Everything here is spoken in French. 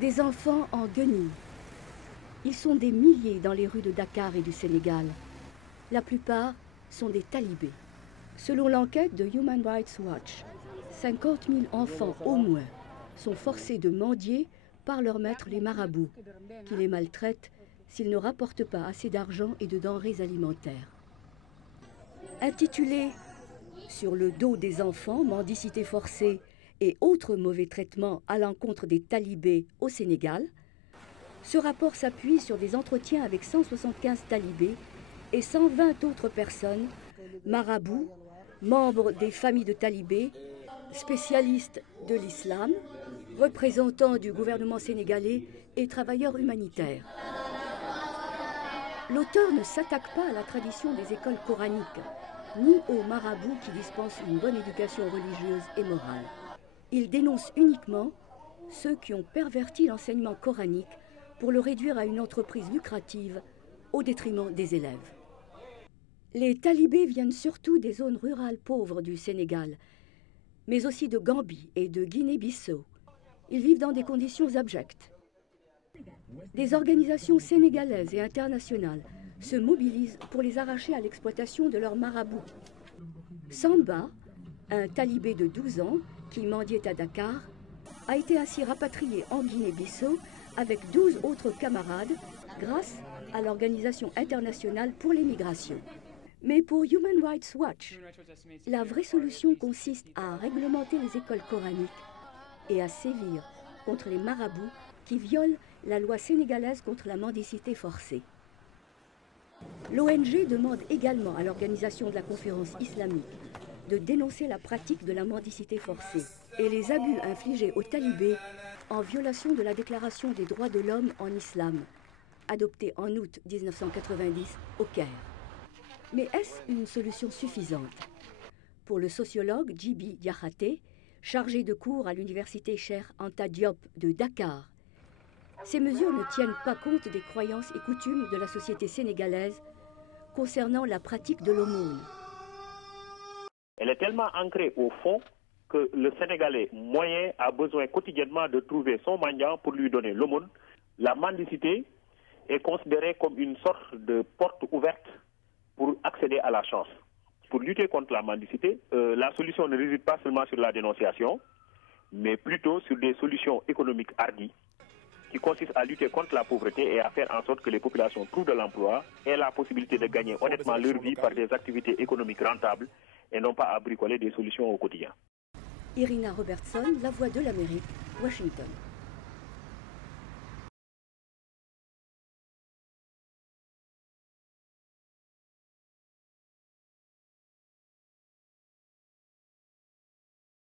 Des enfants en guenilles. Ils sont des milliers dans les rues de Dakar et du Sénégal. La plupart sont des talibés. Selon l'enquête de Human Rights Watch, 50 000 enfants au moins sont forcés de mendier par leurs maîtres les marabouts, qui les maltraitent s'ils ne rapportent pas assez d'argent et de denrées alimentaires. Intitulé « Sur le dos des enfants, mendicité forcée et autres mauvais traitements à l'encontre des talibés au Sénégal », ce rapport s'appuie sur des entretiens avec 175 talibés et 120 autres personnes, marabouts, membres des familles de talibés, spécialistes de l'islam, représentants du gouvernement sénégalais et travailleurs humanitaires. L'auteur ne s'attaque pas à la tradition des écoles coraniques, ni aux marabouts qui dispensent une bonne éducation religieuse et morale. Il dénonce uniquement ceux qui ont perverti l'enseignement coranique pour le réduire à une entreprise lucrative au détriment des élèves. Les talibés viennent surtout des zones rurales pauvres du Sénégal, mais aussi de Gambie et de Guinée-Bissau. Ils vivent dans des conditions abjectes. Des organisations sénégalaises et internationales se mobilisent pour les arracher à l'exploitation de leurs marabouts. Samba, un talibé de 12 ans qui mendiait à Dakar, a été ainsi rapatrié en Guinée-Bissau avec 12 autres camarades grâce à l'Organisation internationale pour les migrations. Mais pour Human Rights Watch, la vraie solution consiste à réglementer les écoles coraniques et à sévir contre les marabouts qui violent la loi sénégalaise contre la mendicité forcée. L'ONG demande également à l'Organisation de la Conférence islamique de dénoncer la pratique de la mendicité forcée et les abus infligés aux talibés en violation de la Déclaration des droits de l'homme en islam, adoptée en août 1990 au Caire. Mais est-ce une solution suffisante? Pour le sociologue Djibi Diakhaté, chargé de cours à l'université Cheikh Anta Diop de Dakar, ces mesures ne tiennent pas compte des croyances et coutumes de la société sénégalaise concernant la pratique de l'aumône. Elle est tellement ancrée au fond que le Sénégalais moyen a besoin quotidiennement de trouver son mendiant pour lui donner l'aumône. La mendicité est considérée comme une sorte de porte ouverte pour accéder à la chance. Pour lutter contre la mendicité, la solution ne réside pas seulement sur la dénonciation, mais plutôt sur des solutions économiques hardies qui consistent à lutter contre la pauvreté et à faire en sorte que les populations trouvent de l'emploi et la possibilité de gagner honnêtement leur vie par des activités économiques rentables et non pas à bricoler des solutions au quotidien. Irina Robertson, La Voix de l'Amérique, Washington.